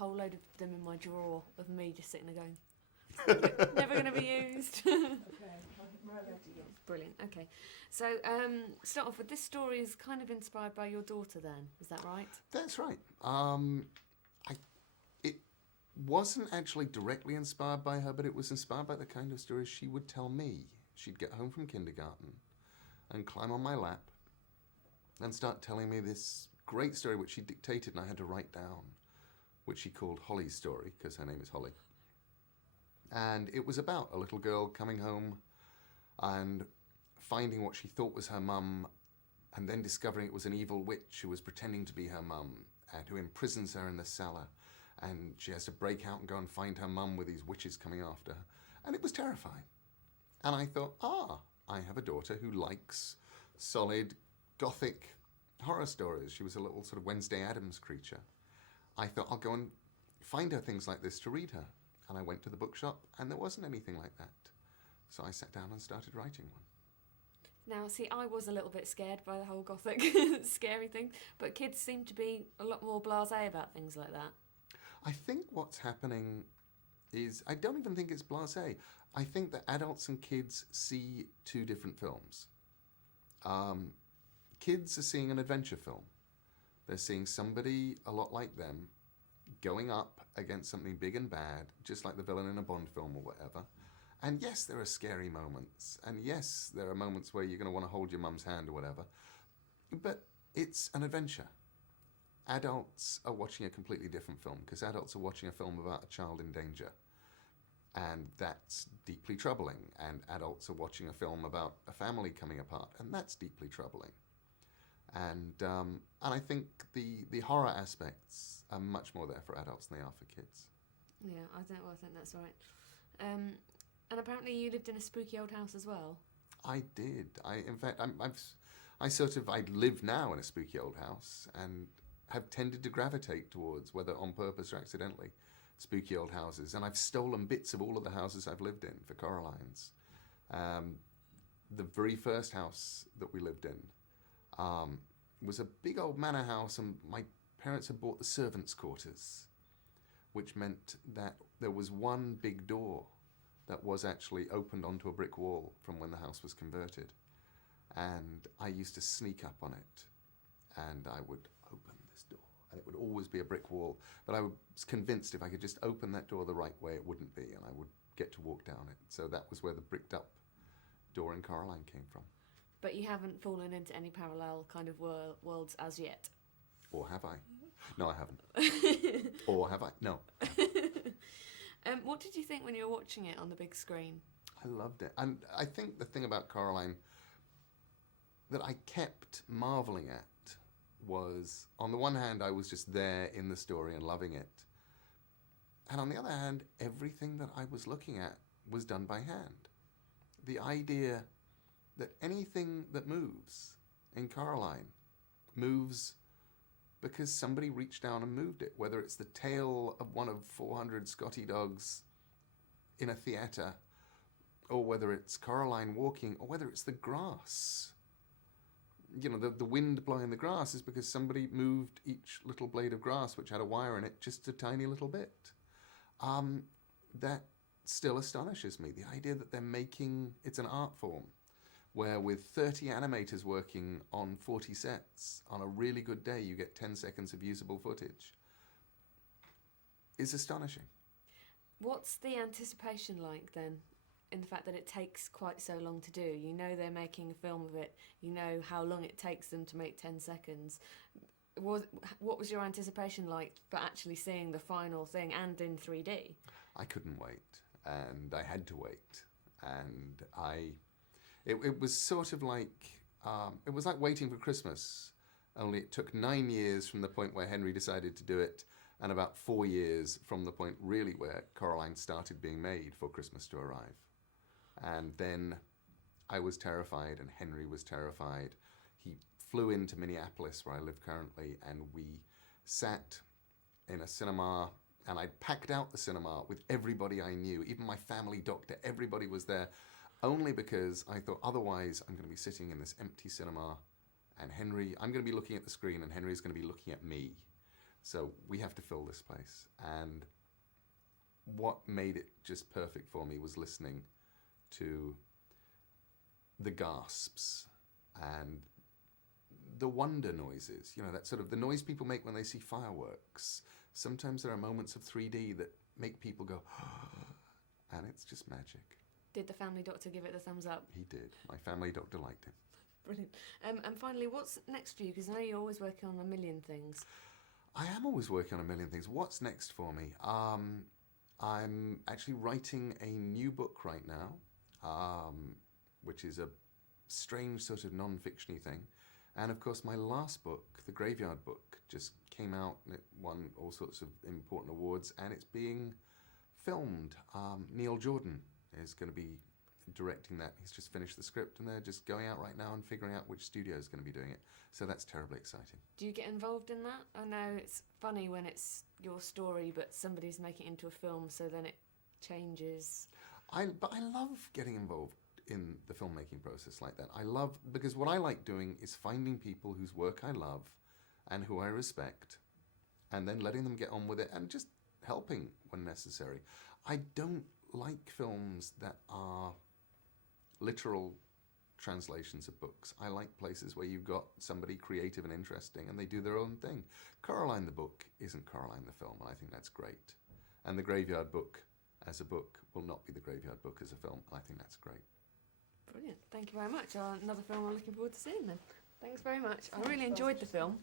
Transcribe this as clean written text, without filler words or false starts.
whole load of them in my drawer of me just sitting there going, never going to be used. Okay, right back to you. Brilliant. Okay, so start off with, this story is kind of inspired by your daughter. Then is that right? That's right. It wasn't actually directly inspired by her, but it was inspired by the kind of stories she would tell me. She'd get home from kindergarten and climb on my lap and start telling me this great story which she dictated and I had to write down, which she called Holly's story, because her name is Holly. And it was about a little girl coming home and finding what she thought was her mum, and then discovering it was an evil witch who was pretending to be her mum and who imprisons her in the cellar. And she has to break out and go and find her mum with these witches coming after her. And it was terrifying. And I thought, I have a daughter who likes solid, gothic horror stories. She was a little sort of Wednesday Addams creature. I thought, I'll go and find her things like this to read her. And I went to the bookshop, and there wasn't anything like that. So I sat down and started writing one. Now, see, I was a little bit scared by the whole gothic scary thing, but kids seem to be a lot more blasé about things like that. I think what's happening is, I don't even think it's blasé. I think that adults and kids see two different films. Kids are seeing an adventure film. They're seeing somebody a lot like them going up against something big and bad, just like the villain in a Bond film or whatever. And yes, there are scary moments. And yes, there are moments where you're going to want to hold your mum's hand or whatever. But it's an adventure. Adults are watching a completely different film, because adults are watching a film about a child in danger. And that's deeply troubling. And adults are watching a film about a family coming apart, and that's deeply troubling. And I think the horror aspects are much more there for adults than they are for kids. Yeah, I think that's right. And apparently you lived in a spooky old house as well. I did. I live now in a spooky old house and have tended to gravitate towards, whether on purpose or accidentally, spooky old houses. And I've stolen bits of all of the houses I've lived in for Coraline's. The very first house that we lived in was a big old manor house, and my parents had bought the servants' quarters, which meant that there was one big door that was actually opened onto a brick wall from when the house was converted. And I used to sneak up on it, and I would open this door, and it would always be a brick wall. But I was convinced if I could just open that door the right way, it wouldn't be, and I would get to walk down it. So that was where the bricked up door in Coraline came from. But you haven't fallen into any parallel kind of worlds as yet. Or have I? No, I haven't. Or have I? No. What did you think when you were watching it on the big screen? I loved it. And I think the thing about Coraline that I kept marveling at was, on the one hand, I was just there in the story and loving it. And on the other hand, everything that I was looking at was done by hand. The idea that anything that moves in Coraline moves because somebody reached down and moved it, whether it's the tail of one of 400 Scotty dogs in a theatre, or whether it's Coraline walking, or whether it's the grass. You know, the wind blowing the grass is because somebody moved each little blade of grass, which had a wire in it, just a tiny little bit. That still astonishes me. The idea that they're making, it's an art form, where with 30 animators working on 40 sets, on a really good day you get 10 seconds of usable footage, is astonishing. What's the anticipation like then, in the fact that it takes quite so long to do? You know they're making a film of it, you know how long it takes them to make 10 seconds. What was your anticipation like for actually seeing the final thing and in 3D? I couldn't wait, and I had to wait, and It was sort of like, it was like waiting for Christmas, only it took 9 years from the point where Henry decided to do it, and about 4 years from the point really where Coraline started being made for Christmas to arrive. And then I was terrified, and Henry was terrified. He flew into Minneapolis, where I live currently, and we sat in a cinema, and I packed out the cinema with everybody I knew, even my family doctor, everybody was there. Only because I thought otherwise I'm going to be sitting in this empty cinema and I'm going to be looking at the screen and Henry's going to be looking at me. So we have to fill this place. And what made it just perfect for me was listening to the gasps and the wonder noises, you know, that sort of the noise people make when they see fireworks. Sometimes there are moments of 3D that make people go, and it's just magic. Did the family doctor give it the thumbs up? He did. My family doctor liked him. Brilliant. And finally, what's next for you? Because I know you're always working on a million things. I am always working on a million things. What's next for me? I'm actually writing a new book right now, which is a strange sort of non-fiction-y thing. And of course, my last book, The Graveyard Book, just came out and it won all sorts of important awards, and it's being filmed. Neil Jordan is going to be directing that. He's just finished the script, and they're just going out right now and figuring out which studio is going to be doing it. So that's terribly exciting. Do you get involved in that? I know it's funny when it's your story, but somebody's making it into a film, so then it changes. But I love getting involved in the filmmaking process like that. Because what I like doing is finding people whose work I love and who I respect, and then letting them get on with it and just helping when necessary. I don't like films that are literal translations of books. I like places where you've got somebody creative and interesting and they do their own thing. Coraline the book isn't Coraline the film, and I think that's great. And The Graveyard Book as a book will not be The Graveyard Book as a film, and I think that's great. Brilliant. Thank you very much. Another film I'm looking forward to seeing then. Thanks very much. I really enjoyed the film.